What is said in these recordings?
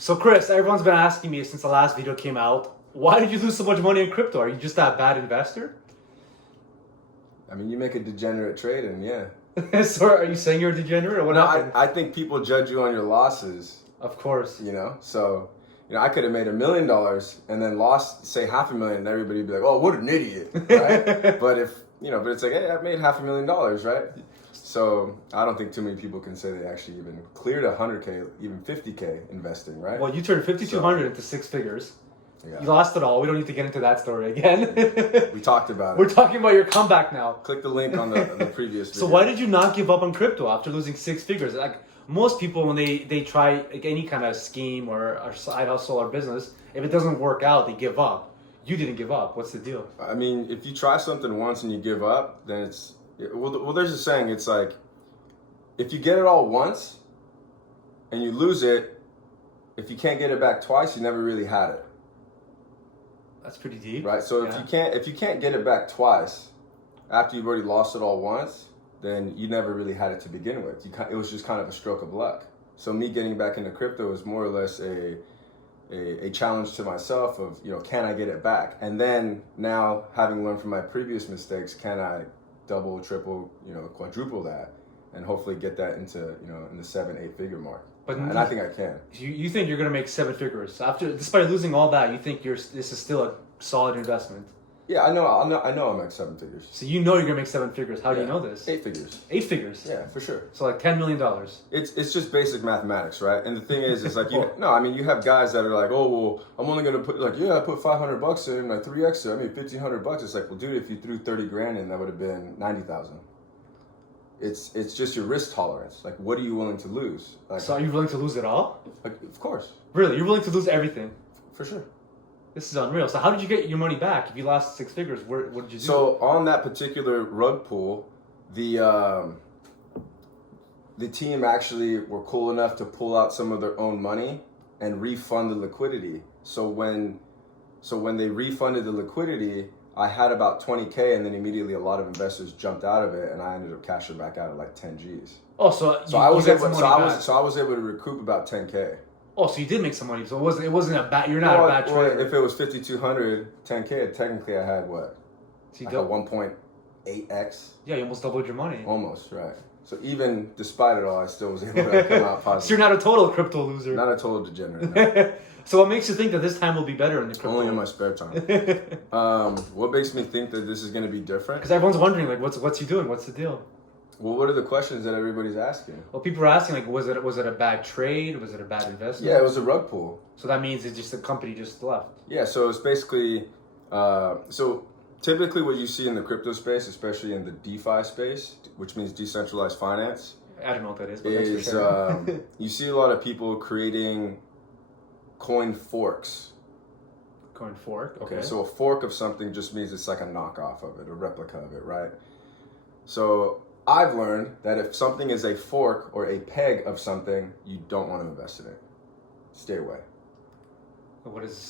So Chris, everyone's been asking me since the last video came out, why did you lose so much money in crypto? Are you just that bad investor? I mean, you make a degenerate trade, and yeah. So are you saying you're a degenerate or what No, happened? I think people judge you on your losses, Of course. So, I could have made $1 million and then lost, say, $500,000, and everybody would be like, oh, what an idiot, right? But it's like, hey, I made $500,000, right? So I don't think too many people can say they actually even cleared 100K, even 50K investing, right? Well, you turned 5,200 into six figures. Yeah. You lost it all. We don't need to get into that story again. We talked about it. We're talking about your comeback now. Click the link on the previous video. So why did you not give up on crypto after losing six figures? Like most people, when they try like any kind of scheme or side hustle or business, if it doesn't work out, they give up. You didn't give up. What's the deal? I mean, if you try something once and you give up, then well, there's a saying. It's like, if you get it all once and you lose it, if you can't get it back twice, you never really had it. That's pretty deep. Right? So yeah. if you can't get it back twice after you've already lost it all once, then you never really had it to begin with. It was just kind of a stroke of luck. So me getting back into crypto was more or less a challenge to myself of, can I get it back? And then now, having learned from my previous mistakes, can I double, triple, quadruple that and hopefully get that into, in the 7-8 figure mark. And I think I can. You think you're gonna make seven figures despite losing all that? You think this is still a solid investment? Yeah, I know. I'll make 7 figures. So you know you're gonna make 7 figures. How do you know this? 8 figures. 8 figures. Yeah, for sure. So like $10 million. It's just basic mathematics, right? And the thing is like you have guys that are like, oh well, I'm only gonna put I put $500 in, like 3x it, I made $1,500. It's like, well, dude, if you threw 30 grand in, that would have been 90,000. It's just your risk tolerance. Like, what are you willing to lose? Like, So are you willing to lose it all? Like, of course. Really? You're willing to lose everything? For sure. This is unreal. So how did you get your money back? If you lost 6 figures, what did you do? So on that particular rug pull, the team actually were cool enough to pull out some of their own money and refund the liquidity. So when they refunded the liquidity, I had about 20K, and then immediately a lot of investors jumped out of it, and I ended up cashing back out at like 10 G's. Oh, I was able to recoup about 10K. Oh, so you did make some money. So it wasn't a bad. You're not a bad trader. Well, if it was 5,200, 10K, technically I had what? So like a 1.8x. Yeah, you almost doubled your money. Almost, right. So even despite it all, I still was able to come out positive. So you're not a total crypto loser. Not a total degenerate. No. So what makes you think that this time will be better in the crypto? Only in my spare time. What makes me think that this is going to be different? Because everyone's wondering, like, what's he doing? What's the deal? Well, what are the questions that everybody's asking? Well, people are asking, like, was it a bad trade? Was it a bad investment? Yeah, it was a rug pull. So that means it's just the company just left. Yeah, so it's basically, so typically what you see in the crypto space, especially in the DeFi space, which means decentralized finance. I don't know what that is, but thanks for sharing. You see a lot of people creating coin forks. Coin fork? Okay. So a fork of something just means it's like a knockoff of it, a replica of it, right? So I've learned that if something is a fork or a peg of something, you don't want to invest in it. Stay away.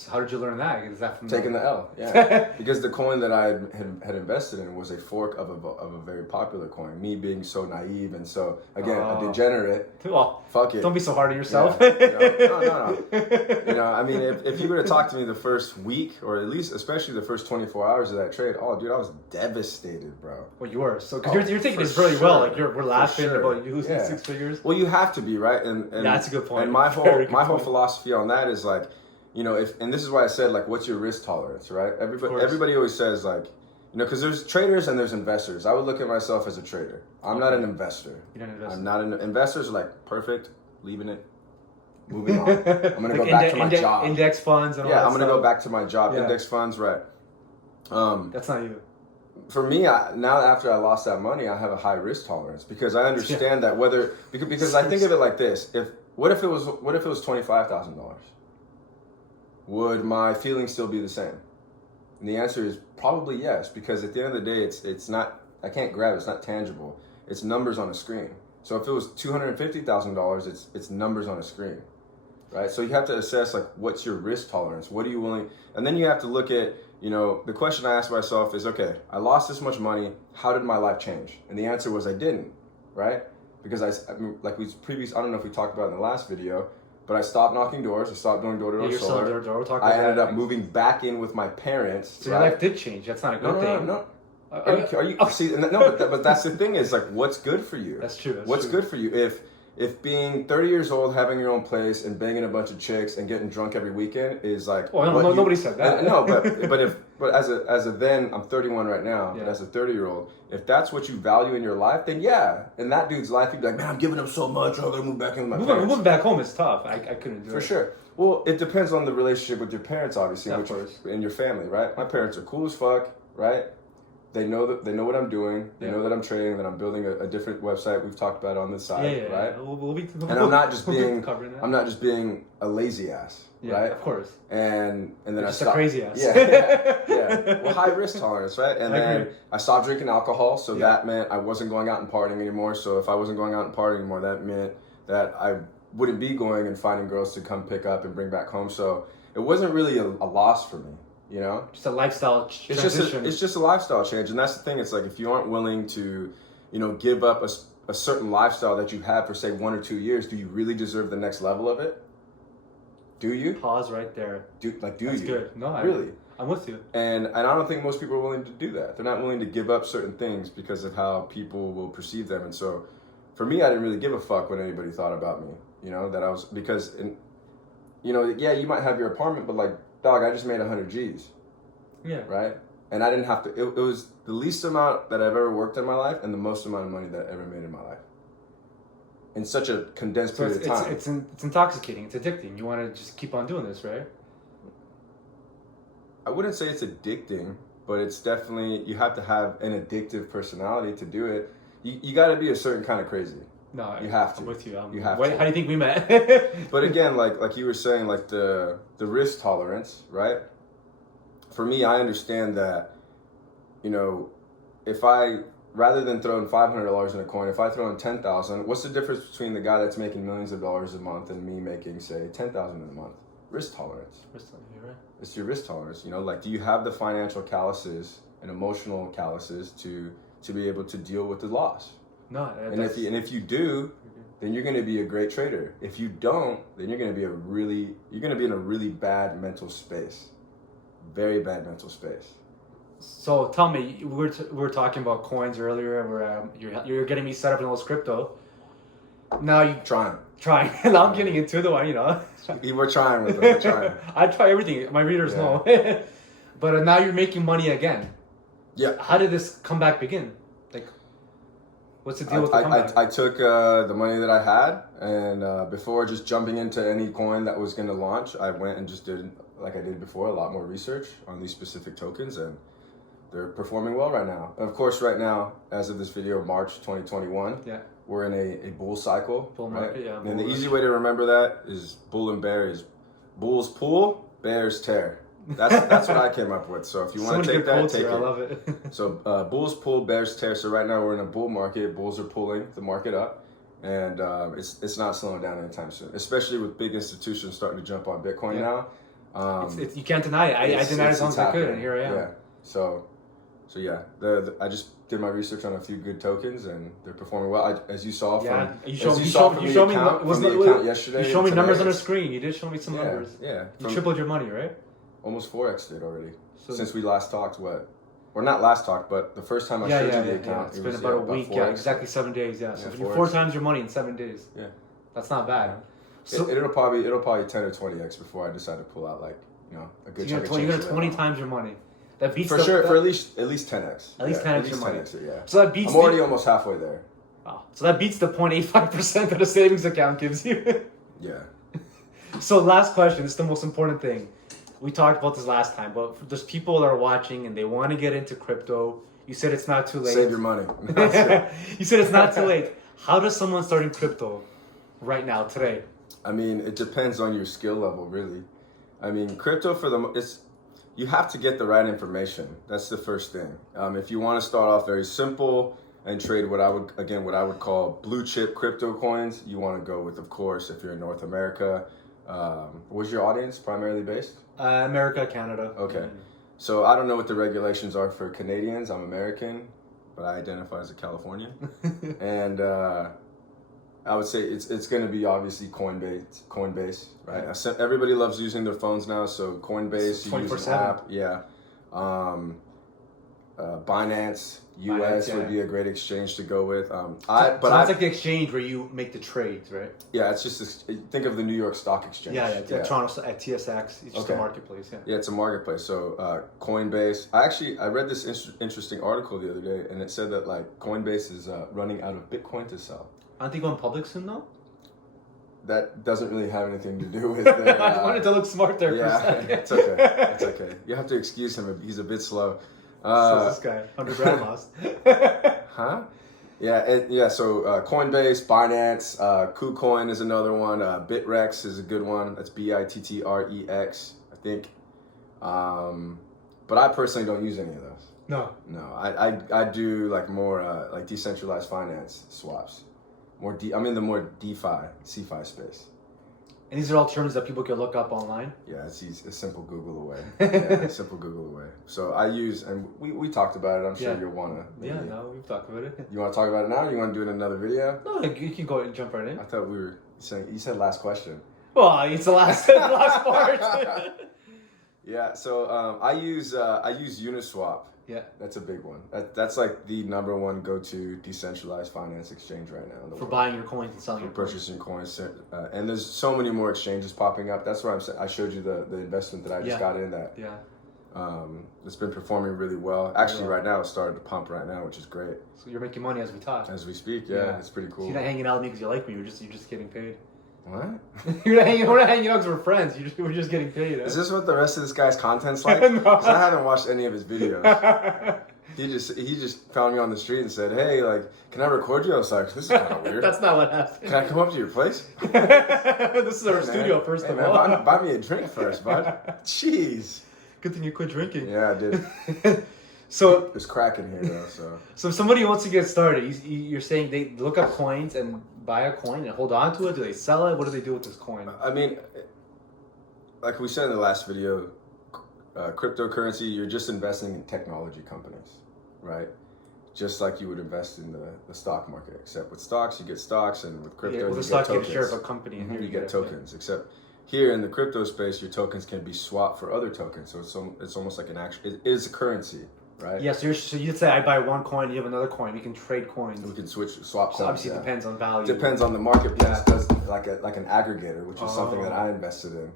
How did you learn that? Is that from taking the L? Yeah, because the coin that I had invested in was a fork of a very popular coin. Me being so naive and so a degenerate. Well, fuck it. Don't be so hard on yourself. Yeah, no. I mean, if you were to talk to me the first week, or at least especially the first 24 hours of that trade, oh, dude, I was devastated, bro. Well, you were. So because you're taking this really well. Like we're laughing about you losing 6 figures. Well, you have to be, right? And that's a good point. And my whole philosophy on that is like, and this is why I said, like, what's your risk tolerance, right? Everybody always says, like, because there's traders and there's investors. I would look at myself as a trader. I'm not an investor. You don't invest. I'm not an investors are like, perfect, leaving it, moving on. I'm going to go back to my job. Index funds and all that I'm going to go back to my job. Yeah. Index funds, right. That's not you. For me, now after I lost that money, I have a high risk tolerance because I understand that because I think of it like this. What if it was $25,000? Would my feelings still be the same? And the answer is probably yes, because at the end of the day, it's not, I can't grab it, it's not tangible. It's numbers on a screen. So if it was $250,000, it's numbers on a screen, right? So you have to assess, like, what's your risk tolerance? What are you willing, and then you have to look at, the question I asked myself is, okay, I lost this much money, how did my life change? And the answer was I didn't, right? Because I don't know if we talked about it in the last video, But I stopped knocking doors. I stopped doing door-to-door You're solar. selling door. Talk I about ended that. up moving back in with my parents. So your life did change. That's not a good thing. No. Are you see? No, but that's the thing is like, what's good for you? That's true. What's good for you? If being 30 years old, having your own place, and banging a bunch of chicks and getting drunk every weekend is like, well, no, nobody said that. No, but as a then I'm 31 right now. Yeah. But as a 30-year-old, if that's what you value in your life, then yeah, in that dude's life, he'd be like, man, I'm giving up so much. I'm gonna move back in with my parents. Moving back home is tough. I couldn't do it for sure. Well, it depends on the relationship with your parents, obviously, of course. In your family, right? My parents are cool as fuck, right? They know what I'm doing. They know that I'm trading, that I'm building a different website. We've talked about it on this side, right? And I'm not just being a lazy ass, right? Of course. And then just a crazy ass. Yeah. Well, high risk tolerance, right? And then I stopped drinking alcohol, so that meant I wasn't going out and partying anymore. So if I wasn't going out and partying anymore, that meant that I wouldn't be going and finding girls to come pick up and bring back home. So it wasn't really a loss for me. You know, just a lifestyle transition. It's just a lifestyle change, and that's the thing. It's like if you aren't willing to, give up a certain lifestyle that you had for say 1 or 2 years, do you really deserve the next level of it? Do you? Pause right there. That's you? Good. No, really. I'm with you. And I don't think most people are willing to do that. They're not willing to give up certain things because of how people will perceive them. And so, for me, I didn't really give a fuck what anybody thought about me. That I was yeah, you might have your apartment, but like, dog, I just made 100 G's. Yeah. Right? And I didn't have to, it was the least amount that I've ever worked in my life and the most amount of money that I ever made in my life. In such a condensed period of time. It's intoxicating. It's addicting. You want to just keep on doing this, right? I wouldn't say it's addicting, but it's definitely, you have to have an addictive personality to do it. You got to be a certain kind of crazy. No, you have to. I'm with you. You have to. How do you think we met? But again, like you were saying, like the risk tolerance, right? For me, I understand that, if I, rather than throwing $500 in a coin, if I throw in 10,000, what's the difference between the guy that's making millions of dollars a month and me making, say, 10,000 in a month? Risk tolerance. You're right. It's your risk tolerance. Like, do you have the financial calluses and emotional calluses to be able to deal with the loss? No. And if you do, then you're going to be a great trader. If you don't, then you're going to be in a really bad mental space. Very bad mental space. So tell me, we were talking about coins earlier, where you're getting me set up in all this crypto. Now you trying. Now I'm getting into the one, We're trying with it. We're trying. I try everything. My readers know. But now you're making money again. Yeah. How did this comeback begin? Like, what's the deal with the comeback? I took the money that I had, and before just jumping into any coin that was going to launch, I went and just did, like I did before, a lot more research on these specific tokens, and they're performing well right now. And of course, right now, as of this video, March 2021, we're in a bull cycle. Bull market, right? yeah. And the easy way to remember that is bull and bear is bulls pull, bears tear. That's what I came up with. So if you want to take that, take it. I love it. So bulls pull, bears tear. So right now we're in a bull market. Bulls are pulling the market up, and it's not slowing down anytime soon. Especially with big institutions starting to jump on Bitcoin now. You can't deny it. I denied it as long as I could, and here I am. Yeah. So yeah, I just did my research on a few good tokens, and they're performing well. As you saw from you showed me the account yesterday. You showed me numbers on the screen. You did show me some numbers. Yeah. You tripled your money, right? Almost 4x did already since we last talked. Or not last talk, but the first time I showed you the account. It's been about a week. Yeah, exactly 7 days. Yeah, so 4 times your money in 7 days. Yeah, that's not bad. So it'll probably 10 or 20x before I decide to pull out a good chunk of change. You're gonna 20 times your money. That beats for sure. For at least 10x. At least 10x your money. 10x, yeah. So that beats. I'm already almost halfway there. Wow. So that beats the 0.85% that a savings account gives you. Yeah. So last question. This is the most important thing. We talked about this last time, but there's people that are watching and they want to get into crypto. You said it's not too late. Save your money. You said it's not too late. How does someone start in crypto right now, today? I mean, it depends on your skill level, really. I mean, crypto you have to get the right information. That's the first thing. If you want to start off very simple and trade what I would call blue chip crypto coins, you want to go with, of course, if you're in North America. Where's your audience primarily based? America, Canada. Okay. So I don't know what the regulations are for Canadians. I'm American, but I identify as a Californian. And I would say it's going to be obviously Coinbase, right? Everybody loves using their phones now, so Coinbase, you use an 24/7. app, yeah. Binance US would be a great exchange to go with. But that's like the exchange where you make the trades, right? Yeah, it's just think of the New York Stock Exchange. Yeah. Toronto at TSX. It's just a marketplace. Yeah. Yeah, it's a marketplace. So Coinbase. I read this interesting article the other day, and it said that like Coinbase is running out of Bitcoin to sell. Aren't they going public soon though? That doesn't really have anything to do with their, I wanted to look smart there for a second. It's okay. It's okay. You have to excuse him. He's a bit slow. So this guy, 100 grand lost. Huh? Yeah. So Coinbase, Binance, KuCoin is another one. Bitrex is a good one. That's Bittrex, I think. But I personally don't use any of those. No. I do like more like decentralized finance swaps. I'm in the more DeFi, CeFi space. And these are all terms that people can look up online. Yeah, it's a simple Google away. Yeah, simple Google away. So I use, and we talked about it. I'm sure you'll wanna. Maybe. Yeah, no, we've talked about it. You want to talk about it now? Or you want to do it in another video? No, you can go and jump right in. I thought we were saying. You said last question. Well, it's the last part. Yeah. So I use Uniswap. Yeah. That's a big one. That's like the number one go-to decentralized finance exchange right now in the world. Buying your coins and selling your purchasing coins. And there's so many more exchanges popping up. That's why I showed you the investment that I just got in that. Yeah. It's been performing really well. Actually, right now it's started to pump right now, which is great. So you're making money as we talk. As we speak, yeah. It's pretty cool. So you're not hanging out with me because you like me. You're just getting paid. What? We're not hanging out because we're friends. We're just getting paid. Is this what the rest of this guy's content's like? Because I haven't watched any of his videos. He just found me on the street and said, "Hey, like, can I record you?" I was like, "This is kind of weird." That's not what happened. Can I come up to your place? This is our studio, first of all. Buy me a drink first, bud. Jeez. Good thing you quit drinking. Yeah, I did. So there's crack in here though. So if somebody wants to get started, you're saying they look up coins and buy a coin and hold on to it. Do they sell it? What do they do with this coin? I mean, like we said in the last video, cryptocurrency, you're just investing in technology companies, right? Just like you would invest in the stock market, except with stocks you get stocks, and with crypto with you the stock get tokens. You get a share of a company, and here you get tokens. Except here in the crypto space, your tokens can be swapped for other tokens, so it's almost like it is a currency. Right. Yeah, so you'd say I buy one coin, you have another coin. We can trade coins. We can swap coins. So obviously, it depends on value. Depends on the marketplace. Does like an aggregator, which is something that I invested in.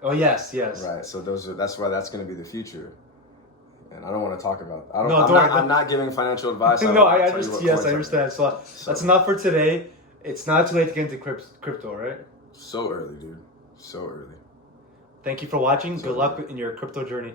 Oh yes. Right. So that's why that's going to be the future. And I don't want to talk about. I'm not giving financial advice. No, I understand. Yes, I understand. So that's enough for today. It's not too late to get into crypto, right? So early, dude. So early. Thank you for watching. Good luck in your crypto journey.